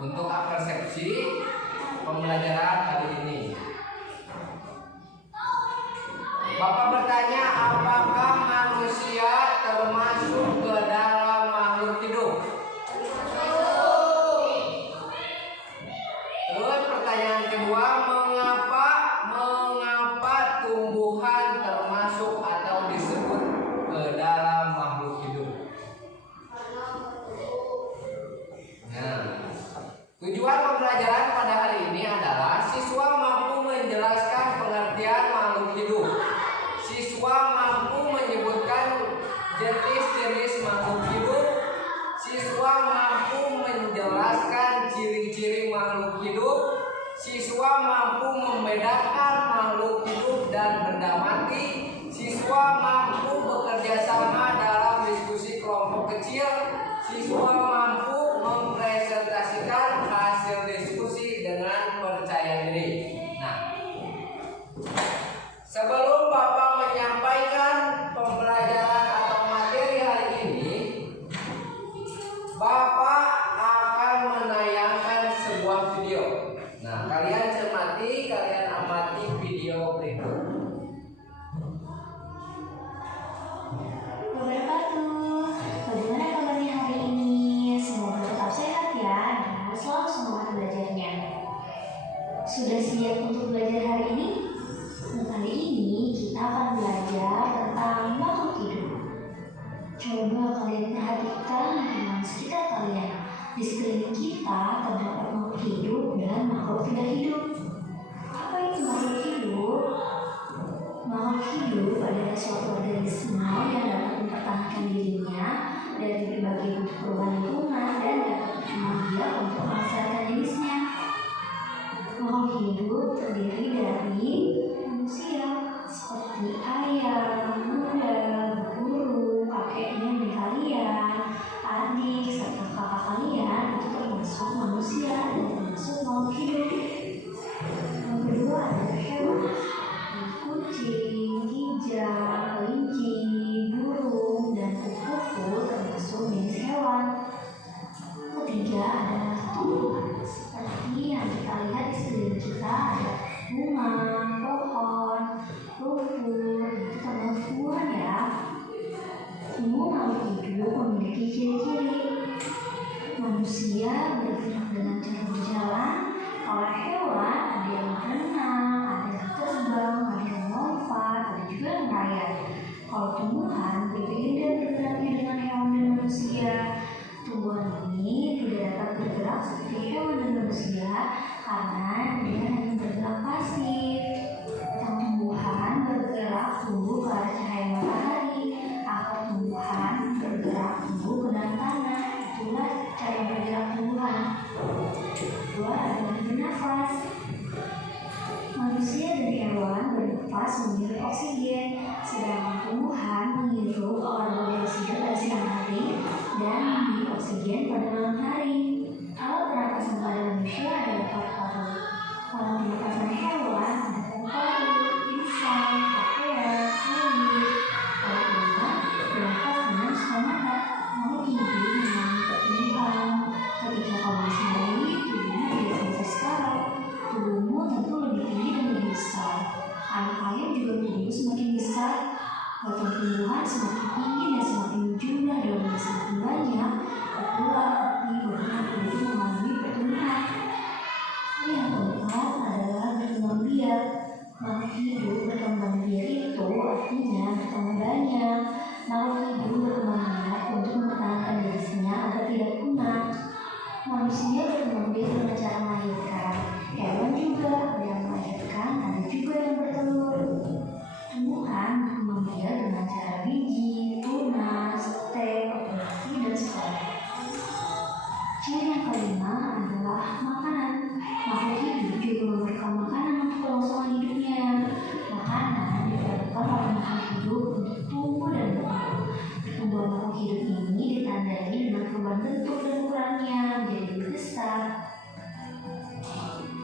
untuk persepsi pembelajaran hari ini. Bapak bertanya, apakah manusia termasuk ke dalam makhluk hidup? Terus pertanyaan kedua, mengapa tumbuhan termasuk atau disebut ke dalam makhluk hidup? Nah, tujuan pembelajaran pada hari ini adalah siswa mampu menjelaskan pengertian makhluk hidup. Siswa mampu menyebutkan jenis-jenis makhluk hidup. Siswa mampu menjelaskan ciri-ciri makhluk hidup. Siswa mampu membedakan makhluk hidup dan benda mati. Siswa mampu bekerja sama dalam diskusi kelompok kecil. Siswa mampu mempresentasikan hasil diskusi dengan percaya diri. Nah, sebelum Bapak menyampaikan pembelajaran atau materi hari ini, Bapak akan menayangkan sebuah video. Nah, kalian cermati, kalian amati video berikut. Bagaimana kabarnya hari ini? Semoga tetap sehat ya dan selalu semangat belajarnya. Sudah siap untuk belajar hari ini? Kali ini kita akan belajar tentang makhluk hidup. Coba kalian perhatikan lingkungan sekitar kalian. Di sekeliling kita terdapat makhluk hidup dan makhluk tidak hidup. Apa itu makhluk hidup? Makhluk hidup adalah suatu organisme yang dapat mempertahankan dirinya dari berbagai bentuk perubahan lingkungan dan dapat berkembang biak untuk melestarikan jenisnya. Makhluk hidup terdiri dari manusia seperti ayam, kuda, burung, kakek nenek kalian, adik serta kakak kalian itu termasuk manusia dan termasuk makhluk hidup. Yang kedua adalah hewan, kucing, kijang, kelinci, burung, dan kupu-kupu termasuk jenis hewan. Ketiga adalah tumbuhan seperti yang kita lihat di sekeliling kita ada bunga, pohon, rumput, itu termasuk tumbuhan ya. Semua makhluk hidup memiliki ciri-ciri. Manusia bergerak dengan cara berjalan. Kalau hewan ada yang berenang, ada yang terbang, ada yang lompat, ada juga yang merayap. Kalau tumbuhan berbeda bergeraknya dengan hewan dan manusia. Tumbuhan ini tidak dapat bergerak seperti hewan dan manusia karena dia hanya bergerak pasif. Tumbuhan bergerak tumbuh ke arah cahaya matahari. Akar tumbuhan bergerak tumbuh ke dalam tanah. Itulah cara bergerak tumbuhan. Kedua adalah bernafas. Manusia dan hewan bernafas menghirup oksigen, sedangkan tumbuhan menghirup karbon dioksida pada siang hari dan menghirup oksigen pada malam hari. Alat pernapasan pada manusia adalah paru-paru. Kalau pernapasan hewan ada paru-paru, insang, trachea, kulit. Kalau hewan bernafas dengan stomata. Makhluk hidup mengalami pertumbuhan. Ketika kamu masih bayi, tubuhmu tidak sebesar sekarang. Tubuhmu tentu lebih tinggi dan lebih besar. Anak ayam juga bertumbuh semakin besar. Batang tumbuhan semakin tinggi dan semakin jumlah daunnya semakin banyak. Itulah arti bahwa itu mengalami pertumbuhan. Yang keempat adalah berkembang biak. Makhluk hidup berkembang biak itu artinya bertambah banyak. Makhluk hidup berkembang biak untuk mempertahankan dirinya agar tidak punah. Manusia berkembang biak dengan cara melahirkan. Hewan juga ada yang melahirkan, ada juga yang bertelur. Tumbuhan berkembang biak dengan cara biji, tunas, stem, operasi, dan sekolah. Ciri yang kelima adalah makanan. Makhluk hidup juga memerlukan makanan untuk kelangsungan hidupnya. Makanan diperlukan oleh makhluk hidup untuk tumbuh dan berkembang. Pertumbuhan makhluk hidup ini ditandai dengan perubahan bentuk dan ukurannya menjadi lebih besar.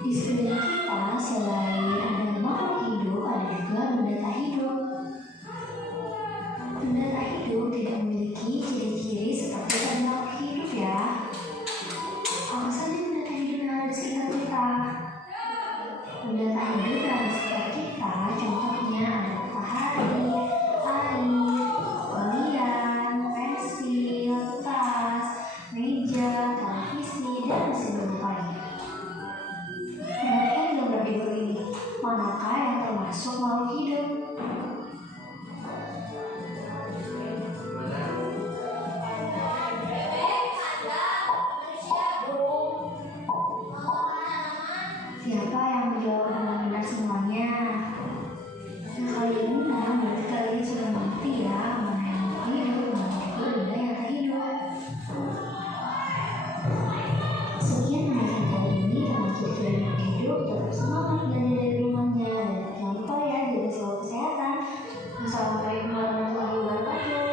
Di sekeliling kita selain ada makhluk hidup, ada juga benda tak hidup. Benda tak hidup tidak memiliki ciri-ciri seperti pada makhluk hidup ya. Apa saja benda tak siapa yang menjawab dengan benar semuanya? Nah, kali ini berarti kalian sudah mengerti ya mana yang hidup, mana yang benda yang tak hidup. Sekian mengajar kali ini tentang ciri-ciri yang hidup. Tetap semangat belajar dari rumahnya dan jangan lupa ya jaga selalu kesehatan. Assalamualaikum warahmatullahi wabarakatuh.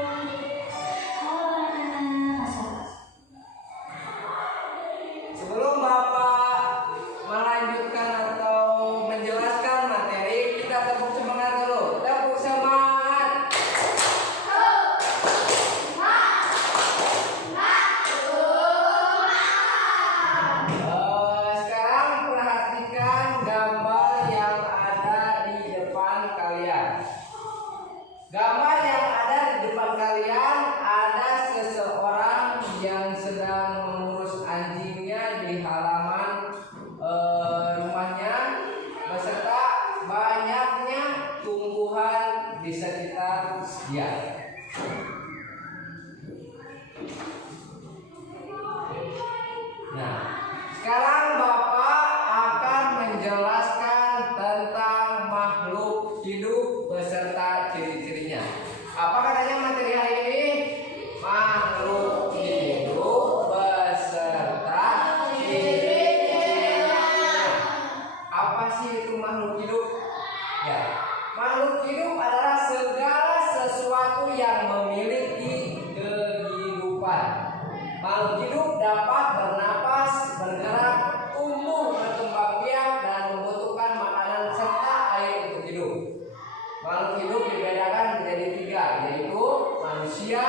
Halo anak-anak, Sebelum Bapak melanjutkan atau menjelaskan materi, kita tepuk semangat dulu. Tepuk semangat. Sekarang perhatikan gambar yang ada di depan kalian. Gambar yang ada di depan kalian ada seseorang yang sedang mengurus anjingnya di halaman rumahnya beserta banyaknya tumbuhan di sekitar dia. Nah, sekarang Bapak akan menjelaskan tentang makhluk hidup beserta ciri-cirinya. Apa katanya materi hari ini? Makhluk hidup beserta ciri-cirinya. Apa sih itu makhluk hidup? Ya, makhluk hidup adalah segala sesuatu yang memiliki kehidupan. Makhluk hidup dapat bernapas, bergerak, tumbuh, berkembang biak, dan membutuhkan makanan serta air untuk hidup. Makhluk hidup dibedakan menjadi 3, yaitu manusia,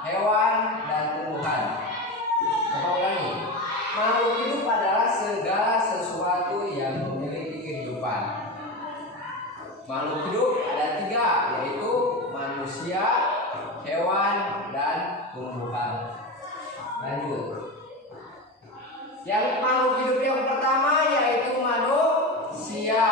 hewan, dan tumbuhan. Coba ulangi. Makhluk hidup adalah segala sesuatu yang memiliki kehidupan. Makhluk hidup ada 3, yaitu manusia, hewan, dan tumbuhan. Lanjut. Yang makhluk hidup yang pertama yaitu manusia.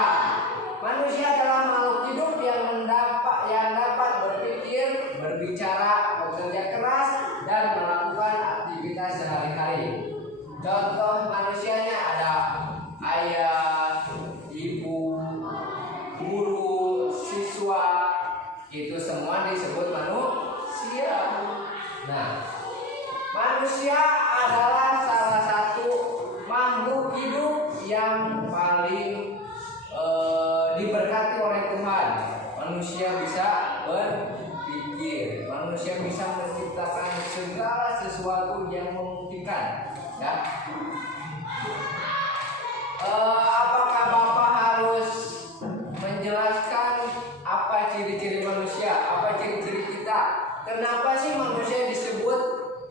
Manusia adalah makhluk hidup yang dapat berpikir, berbicara, bekerja keras, dan melakukan aktivitas sehari-hari. Contoh manusianya ada ayah, ibu, guru, siswa. Itu semua disebut manusia. Nah, manusia adalah salah satu makhluk hidup yang paling diberkati oleh Tuhan. Manusia bisa berpikir, manusia bisa menciptakan segala sesuatu yang memungkinkan. Ya. Apakah Bapak harus menjelaskan apa ciri-ciri manusia, apa ciri-ciri kita? Kenapa sih manusia disebut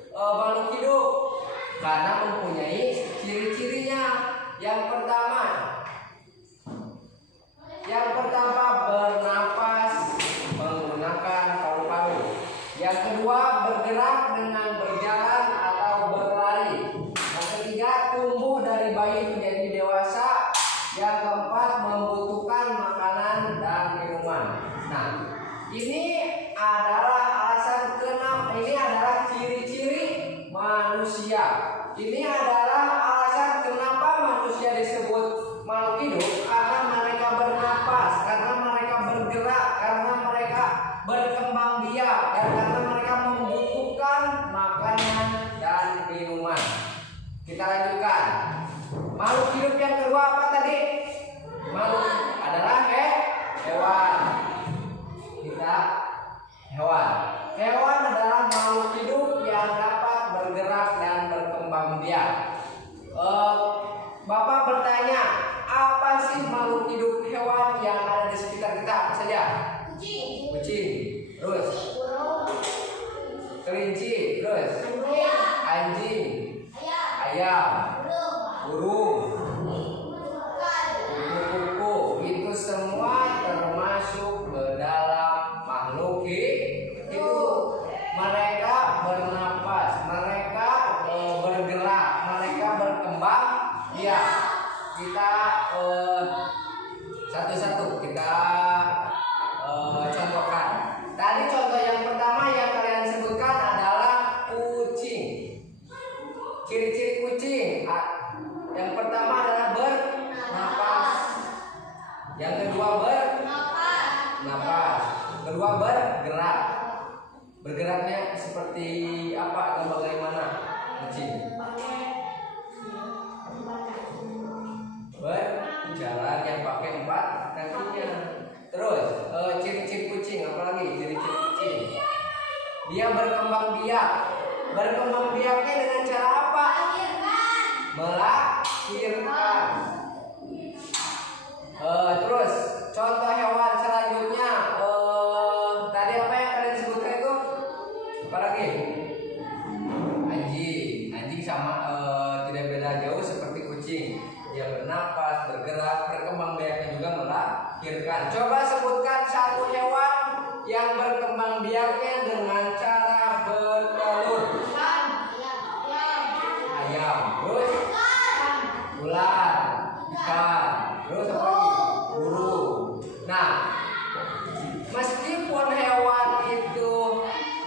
makhluk hidup? Karena mempunyai ciri-cirinya. Yang pertama bernapas menggunakan paru-paru. Yang kedua bergerak dengan berjalan atau berlari. Yang ketiga tumbuh dari bayi menjadi dewasa. Yang keempat membutuhkan makanan dan minuman. Nah, ini adalah alasan kenapa, ini adalah ciri-ciri manusia. Ini adalah alasan kenapa manusia disebut makhluk hidup, karena mereka bernapas, karena mereka bergerak, karena mereka berkembang biak, dan karena mereka membutuhkan makanan dan minuman. Kita lanjutkan. Makhluk hidup yang kedua apa tadi? Makhluk adalah hewan. Kita hewan. Hewan adalah makhluk hidup yang dapat bergerak dan berkembang biak. Bapak bertanya, apa sih makhluk hidup hewan yang ada di sekitar kita? Apa saja? Kucing. Terus? Kelinci. Terus? Anjing. Ayam. Burung. Kupu-kupu. Itu semua termasuk ke dalam makhluk hidup. Mereka bernapas, mereka bergerak, mereka berkembang. Ya, kita satu-satu kita contohkan. Tadi contoh yang pertama yang kalian sebutkan adalah kucing. Ciri-ciri kucing yang pertama adalah bernapas. Bergeraknya seperti apa atau bagaimana? Kucing berjalan yang pakai 4 kakinya. Terus ciri-ciri kucing, apalagi ciri-ciri kucing? Dia berkembang biak. Berkembang biaknya dengan cara apa? Melahirkan. Terus contoh hewan selanjutnya, tadi apa yang kalian sebutkan itu? Apalagi? Anjing sama tidak beda jauh seperti kucing. Dia bernapas, bergerak, berkembang biaknya juga melahirkan. Coba sebutkan satu hewan yang berkembang biaknya dengan cara bertelur. Ayam, terus ular, ikan, terus apa lagi? Burung. Nah, meskipun hewan itu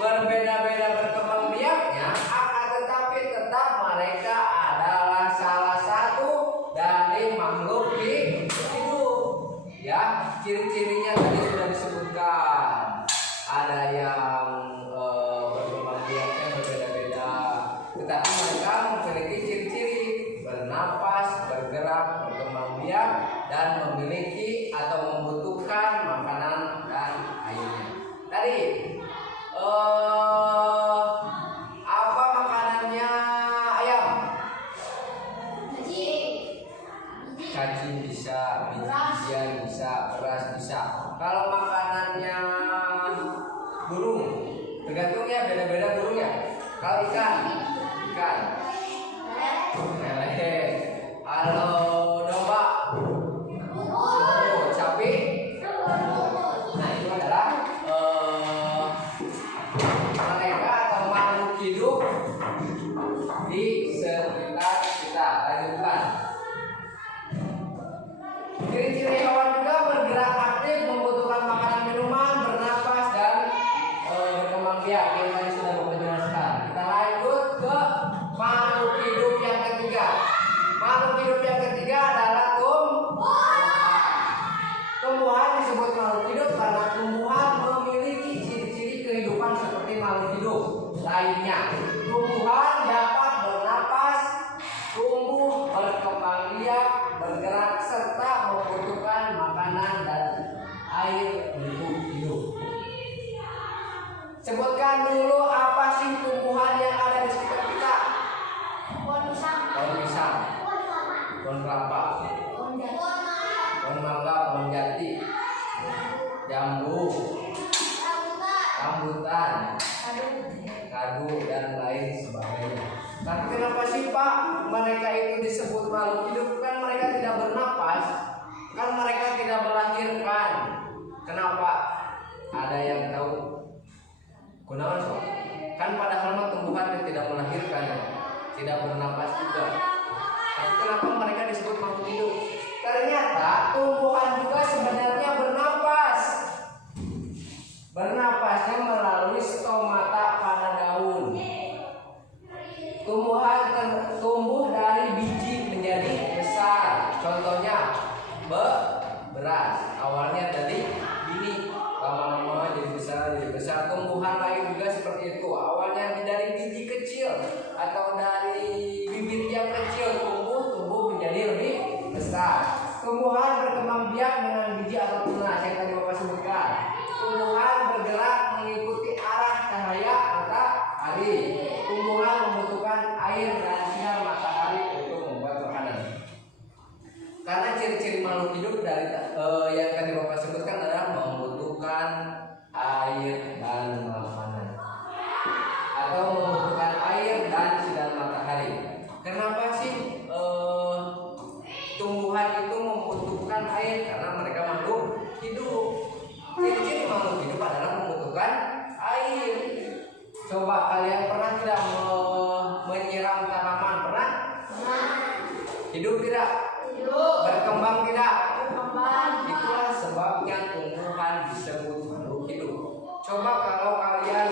berbeda-beda berkembang biaknya, akan tetapi tetap mereka adalah salah satu dari makhluk hidup. Ya, ciri-cirinya tadi sudah disebutkan. Ada yang berkembang biaknya berbeda-beda, tetapi mereka memiliki ciri-ciri bernapas, bergerak, berkembang biak, dan memiliki atau membutuhkan makanan dan airnya. Tadi apa makanannya ayam? Cacing bisa, biji-bijian bisa, beras bisa. Kalau makanannya burung, tergantung ya, beda-beda burungnya. Kalau ikan lele. Kalau domba, sapi. Nah, itu adalah mereka atau makhluk hidup di sekitar kita. Lanjutkan. Ciri-ciri hewan juga bergerak aktif, membutuhkan makanan, minuman, bernapas, dan berkembang biak. Yang tadi sudah Bapak jelaskan. Kita lanjut ke makhluk hidup yang ketiga. Makhluk hidup yang ketiga adalah tumbuhan. Disebut makhluk hidup karena tumbuhan memiliki ciri-ciri kehidupan seperti makhluk hidup lainnya. Tumbuhan dapat bernapas, tumbuh, berkembang biak, bergerak, serta membutuhkan makanan dan air untuk hidup. Sebutkan dulu apa sih tumbuhan yang ada di sekitar kita? Pohon pisang, pohon kelapa, pohon mangga, pohon jati, jambu, rambutan, kadu, dan lain sebagainya. Tapi kenapa sih Pak mereka itu disebut makhluk hidup? Kan mereka tidak bernapas, kan mereka tidak melahirkan. Kenapa? Ada yang tahu? Gunawan soal. Kan padahal mah tumbuhan yang tidak melahirkan, tidak bernapas juga. Tapi kenapa mereka disebut makhluk hidup? Ternyata tumbuhan juga sebenarnya bernapas. Bernapasnya melalui stomata pada daun. Tumbuhan tumbuh dari biji menjadi besar. Contohnya beras. Awalnya dari biji, lama-lama jadi besar. Tumbuhan lain juga seperti itu. Awalnya dari biji kecil atau dari bibit yang kecil, tumbuh menjadi lebih besar. Tumbuhan berkembang biak dengan biji atau tunas yang tadi Bapak sebutkan. Tumbuhan bergerak mengikuti arah cahaya matahari. Tumbuhan membutuhkan air dan sinar matahari untuk membuat makanan. Karena ciri-ciri makhluk hidup dari yang tadi Bapak sebutkan adalah membutuhkan air dan makanan, atau membutuhkan air dan sinar matahari. Kenapa sih tumbuhan itu membutuhkan air? Karena mereka makhluk hidup. Ciri-ciri makhluk hidup adalah membutuhkan air. Coba kalian pernah tidak menyiram tanaman? Pernah? Hidup tidak? Berkembang tidak? Itulah sebabnya tumbuhan disebut makhluk hidup. Coba kalau kalian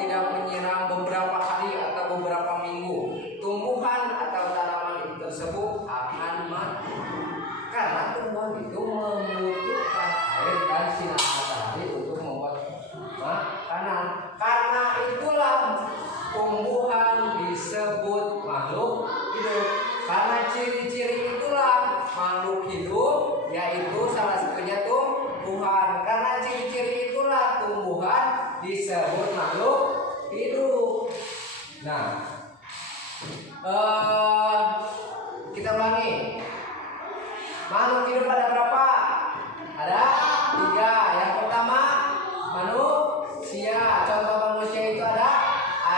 tidak menyiram beberapa hari atau beberapa minggu, tumbuhan atau tanaman tersebut akan mati. Karena tumbuhan itu membutuhkan air dan sinar matahari untuk membuat makanan. Karena ciri-ciri itulah makhluk hidup, yaitu salah satunya tumbuhan. Karena ciri-ciri itulah tumbuhan disebut makhluk hidup. Nah, kita ulangi. Makhluk hidup ada berapa? Ada 3. Yang pertama manusia. Contoh manusia itu ada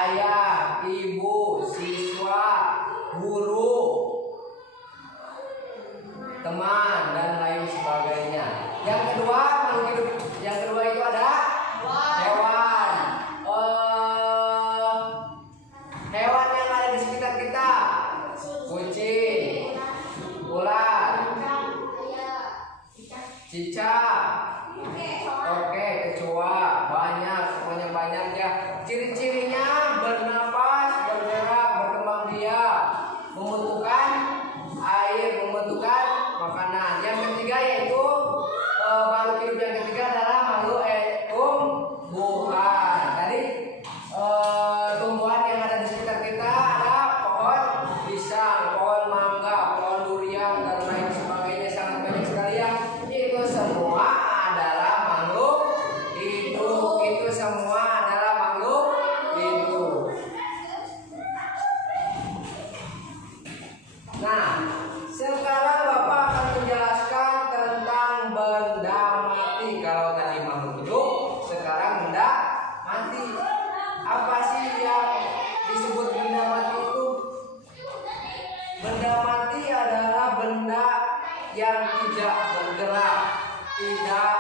ayah, ibu, siswa, guru, teman, dan lain sebagainya. Yang kedua makhluk hidup. Yang kedua itu ada hewan. Hewan yang ada di sekitar kita. Kucing, ular, cicak, oke, kecoa, banyak, semuanya banyak ya. Ciri-cirinya bernapas, bergerak, berkembang biak, membutuhkan air, membutuhkan makanan. Yang ketiga yaitu makhluk hidup yang ketiga adalah makhluk tumbuhan. Tadi tumbuhan yang ada di sekitar kita ada pohon pisang, pohon mangga, pohon durian, dan lain sebagainya, sangat banyak sekali ya. Itu semua adalah makhluk hidup. Itu semua adalah makhluk hidup. Nah, sekarang Bapak akan menjelaskan tentang benda mati. Kalau tadi makhluk hidup, sekarang benda mati. Apa sih yang disebut benda mati itu? Benda mati adalah benda yang tidak bergerak, tidak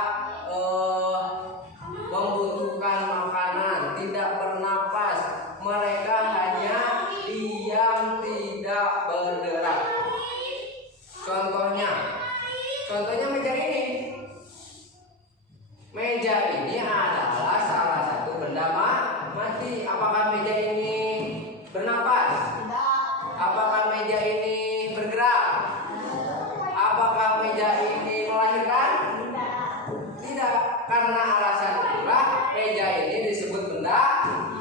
membutuhkan makanan, tidak bernapas. Mereka hanya diam, tidak bergerak. Contohnya meja ini. Meja ini adalah salah satu benda mati. Apakah meja ini bernapas? Apakah meja ini bergerak? Apakah meja ini melahirkan? Tidak. Karena alasan itulah meja ini disebut benda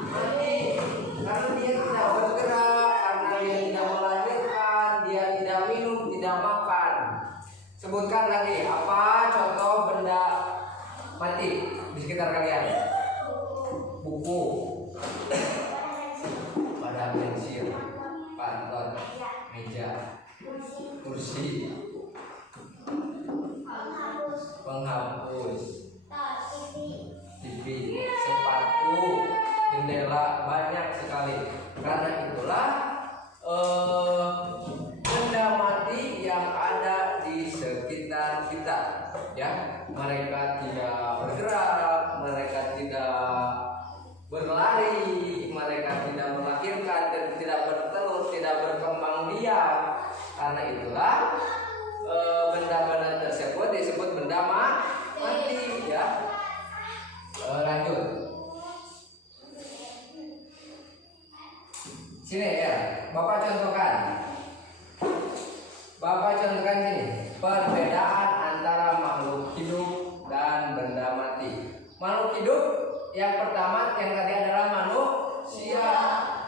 mati. Karena dia tidak bergerak, karena dia tidak melahirkan, dia tidak minum, tidak makan. Sebutkan lagi, apa contoh benda mati di sekitar kalian? Buku, pada pensil, pantun, meja, kursi, penghapus, TV, sepatu, jendela, banyak sekali. Karena itulah benda mati yang ada di sekitar kita, ya. Mereka tidak bergerak, mereka tidak berlari, mereka tidak melahirkan, dan tidak bertelur, tidak berkembang biak. Karena itulah benda-benda tersebut disebut benda mati, ya. Lanjut. Sini ya, Bapak contohkan. Sini perbedaan antara makhluk hidup dan benda mati. Makhluk hidup yang pertama yang tadi adalah manusia.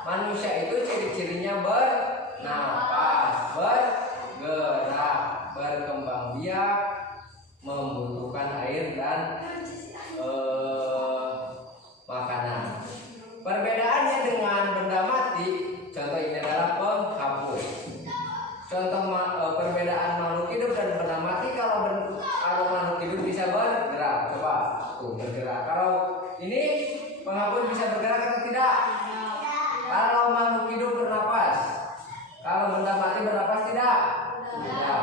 Manusia itu ciri-cirinya bernapas, bergerak, berkembang biak, membutuhkan air dan makanan. Perbedaannya dengan benda mati, contoh ini adalah penghapus. Contoh perbedaan makhluk hidup dan benda mati, kalau makhluk hidup bisa bergerak, coba tuh bergerak. Kalau ini penghapus bisa bergerak atau tidak? Kalau makhluk hidup bernapas, kalau benda mati bernapas tidak? Tidak.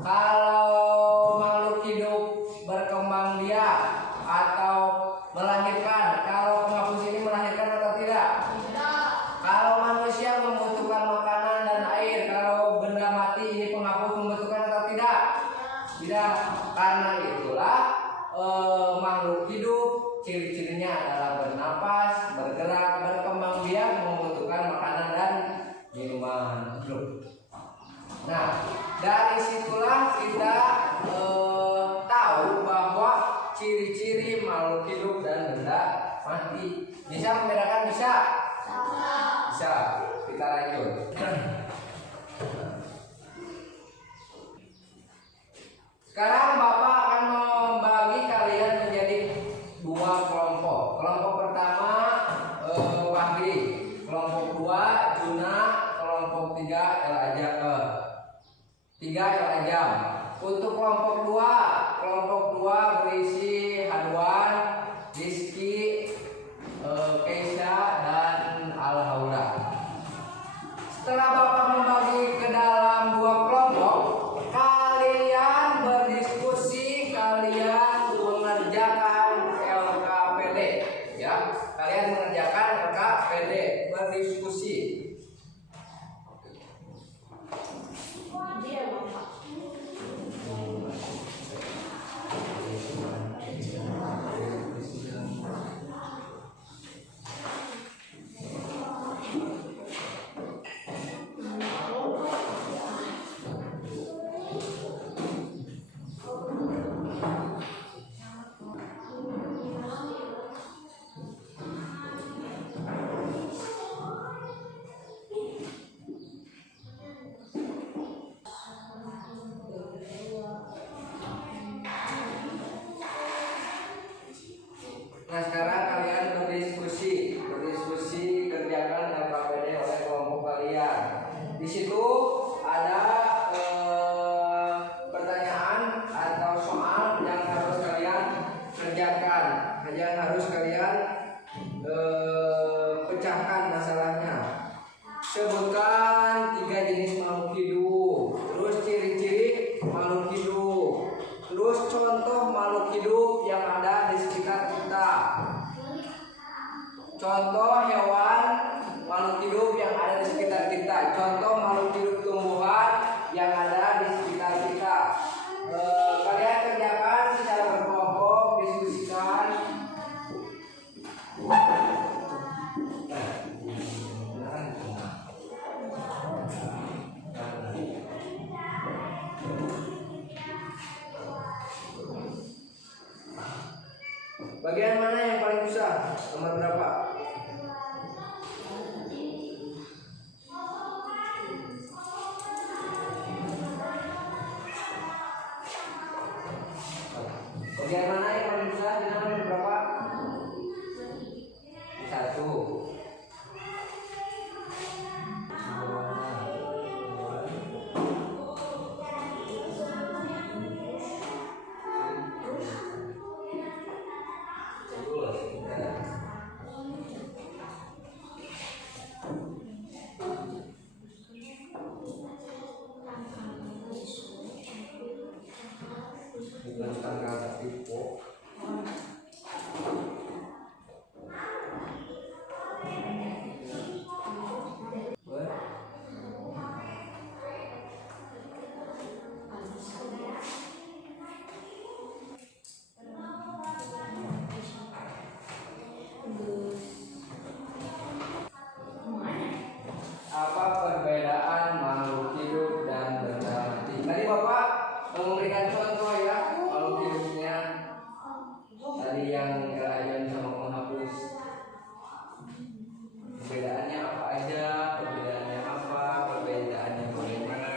Kalau makhluk hidup berkembang biak atau melahirkan, kalau penghapus ini melahirkan atau tidak? Tidak. Kalau manusia membutuhkan makanan dan air, kalau benda mati ini penghapus membutuhkan atau tidak? Tidak. Karena itulah makhluk hidup ciri-cirinya adalah bernapas, bergerak, berkembang biak, membutuhkan makanan dan minuman. Nah, dari situlah kita tahu bahwa ciri-ciri makhluk hidup dan benda mati. Bisa membedakan? Bisa? Bisa. Kita lanjut. 3 jam. Untuk kelompok 2 berisi Hadwan, Rizky, Keisha, dan Al-Haura. Setelah Bapak membagi ke dalam 2 kelompok, kalian berdiskusi, kalian mengerjakan LKPD, ya. Kalian mengerjakan LKPD, berdiskusi. Nah, sekarang kalian berdiskusi kerjakan LKPD oleh kelompok kalian. Di situ ada pertanyaan atau soal yang harus kalian kerjakan. Kalian harus pecahkan masalahnya. Sebutkan 3 jenis makhluk hidup, terus ciri-ciri makhluk hidup, terus contoh makhluk hidup yang ada di sekitar kita. Contoh hewan makhluk hidup yang ada di sekitar kita. Contoh makhluk hidup tumbuhan yang ada di sekitar kita. Kalian kerjakan secara berkelompok, diskusikan. Bagian mana yang paling susah? Nomor berapa? Bagian mana yang paling susah? Di nomor berapa? 1. Apa perbedaan makhluk hidup dan benda mati? Tadi Bapak memberikan contoh ya makhluk hidupnya. Tadi yang Elayon sama menghapus. Perbedaannya apa aja? Perbedaannya apa? Perbedaannya bagaimana?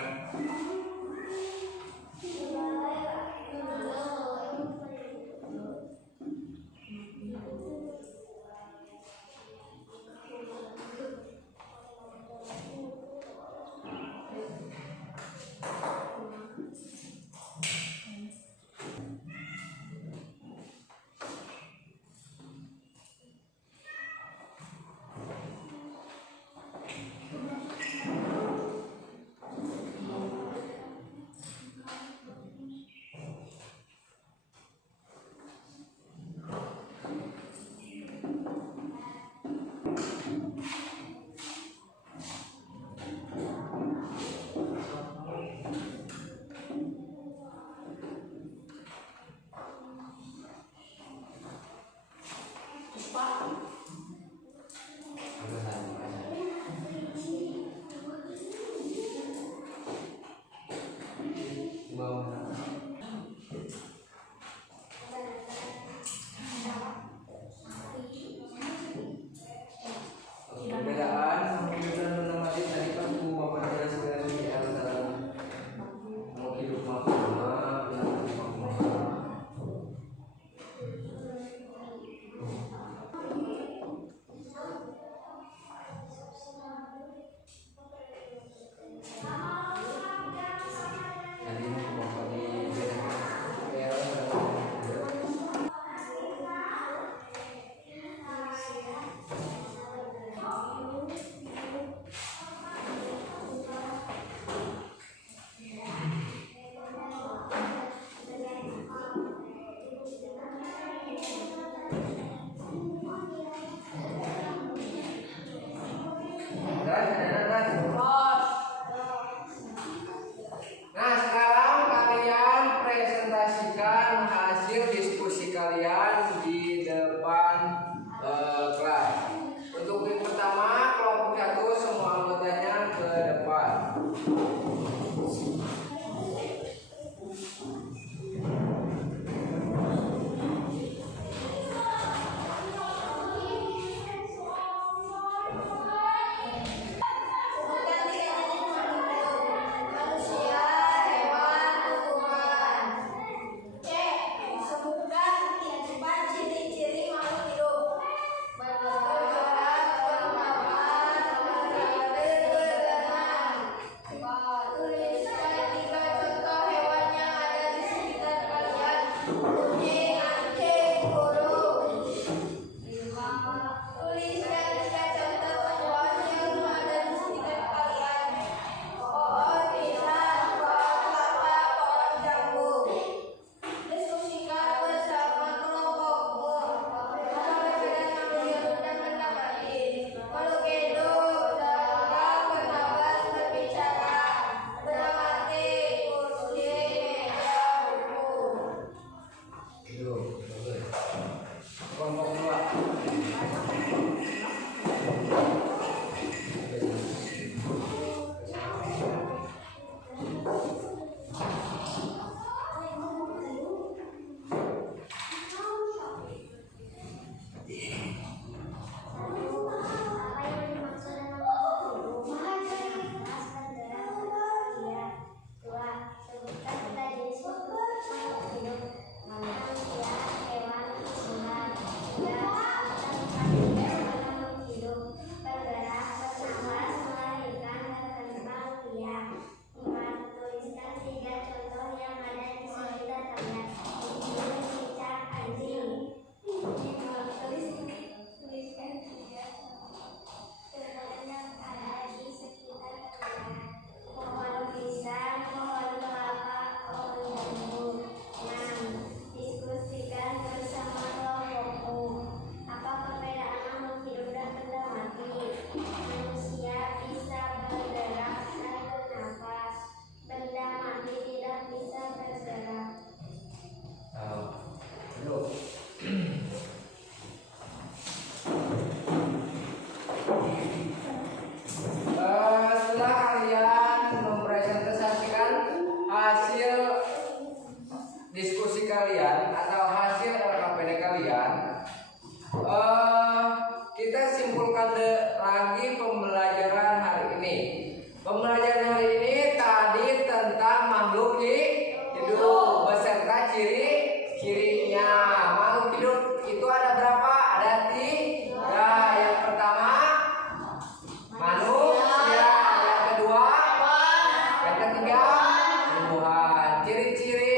kalian atau hasil LKPD kalian, kita simpulkan lagi pembelajaran hari ini. Pembelajaran hari ini tadi tentang makhluk hidup beserta ciri-cirinya. Makhluk hidup itu ada berapa? Ada 3. Yang pertama manusia, yang kedua, yang ketiga tumbuhan. Ciri-ciri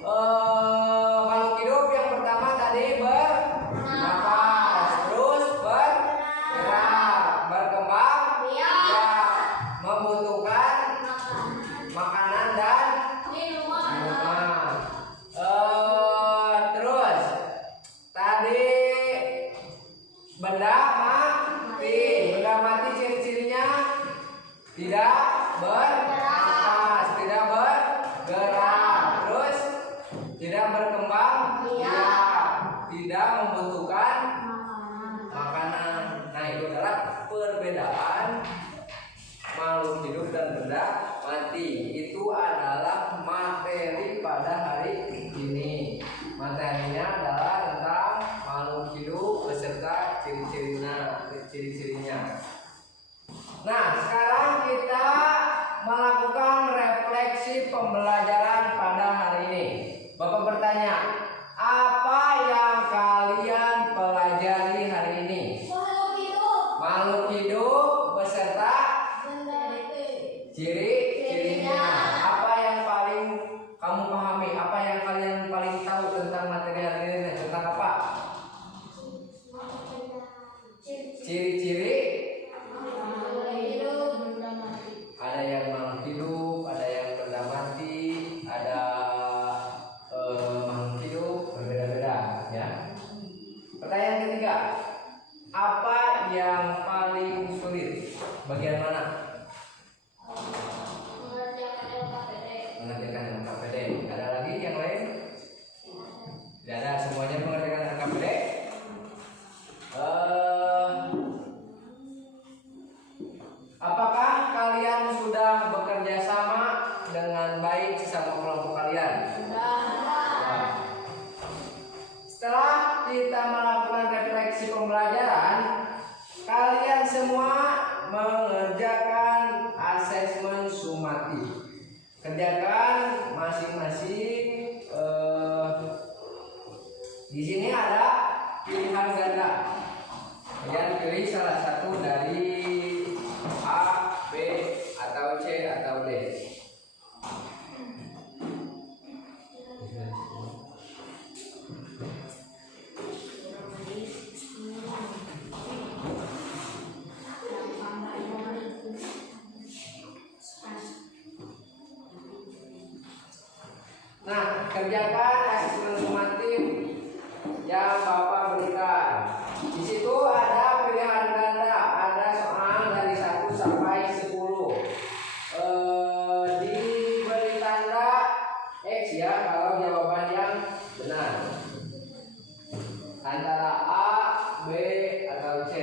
makhluk hidup yang pertama tadi bernapas, terus bergerak, berkembang, membutuhkan makanan dan minuman. Terus tadi benda mati ciri-cirinya tidak bernapas, tidak bergerak, terus tidak berkembang, tidak membutuhkan makanan. Nah, itu adalah perbedaan makhluk hidup dan benda mati. Itu adalah materi pada hari ini. Materinya adalah tentang makhluk hidup beserta ciri-cirinya. Nah, sekarang kita melakukan refleksi pembelajaran pada hari ini. Bapak bertanya, apa yang kalian pelajari hari ini? Makhluk hidup beserta ciri-cirinya. Apa yang paling kamu pahami? Apa yang kalian paling tahu tentang materi hari ini? Tentang apa? Ciri-ciri. Ada yang makhluk hidup, ada yang benda mati, ada makhluk hidup berbeda-beda, ya. Pertanyaan ketiga, apa yang paling sulit? Bagian mana? Mengerjakan LKPD. Ada lagi yang lain? Tidak ada, semuanya mengerjakan LKPD. Apakah kalian sudah bekerja sama dengan baik sesama kelompok kalian? Sudah. Setelah kita melakukan refleksi pembelajaran, kalian semua mengerjakan asesmen sumatif. Kerjakan masing-masing. Di sini ada pilihan ganda. Kalian pilih salah satu dari A, B, atau C, atau D. Nah, kerjakan asesmen sumatif yang Bapak berikan. Di situ ada pilihan ganda, ada soal dari 1 sampai 10. Diberi tanda X ya kalau jawaban yang benar. Antara A, B, atau C.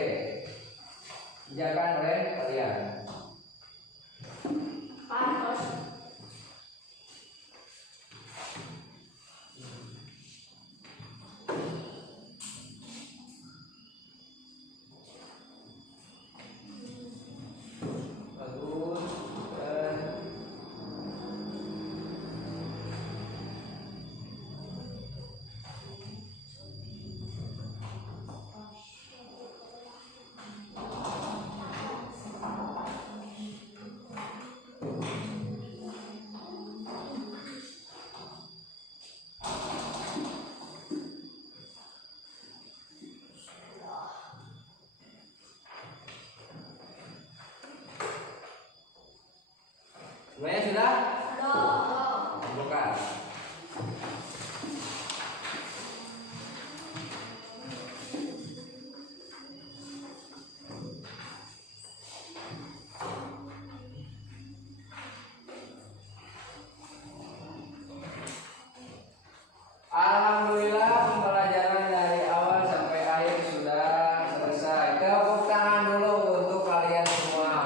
Kerjakan oleh kalian. Semuanya sudah? Bukan. Alhamdulillah pembelajaran dari awal sampai akhir sudah selesai. Tepuk tangan dulu untuk kalian semua.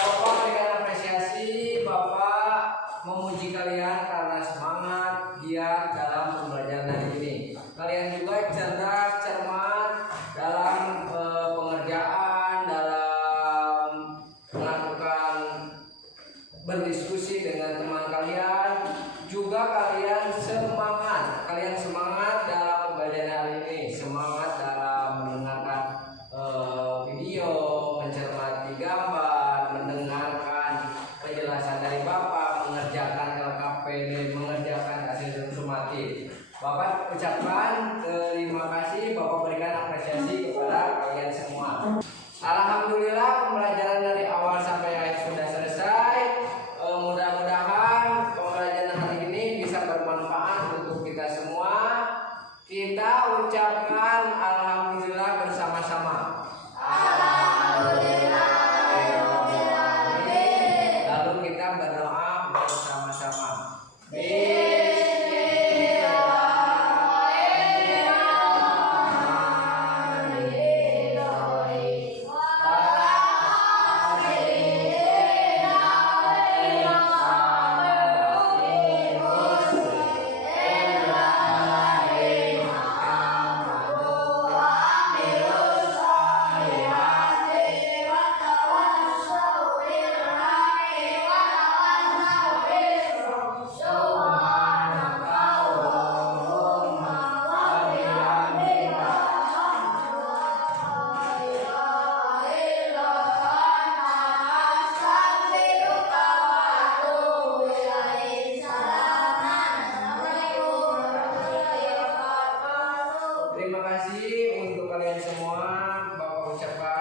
Bapak berikan apresiasi, Bapak memuji kalian karena semangat, giat dalam pembelajaran hari ini. Kalian juga cerdas, cermat dalam pengerjaan, dalam melakukan berdiskusi dengan teman kalian. Juga kalian semangat dalam pembelajaran hari ini, semangat dalam mendengarkan video, mencermati gambar, mendengarkan penjelasan dari Bapak, mengerjakan LKPD, mengerjakan hasil sumatif. Bapak ucapkan terima kasih, Bapak berikan apresiasi kepada kalian semua. Alhamdulillah pembelajaran dari awal sampai akhir sudah selesai. Mudah-mudahan pembelajaran hari ini bisa bermanfaat untuk kita semua. Kita ucapkan alhamdulillah bersama-sama. Alhamdulillah. Lalu kita berdoa bersama-sama. Terima kasih untuk kalian semua. Bapak ucapkan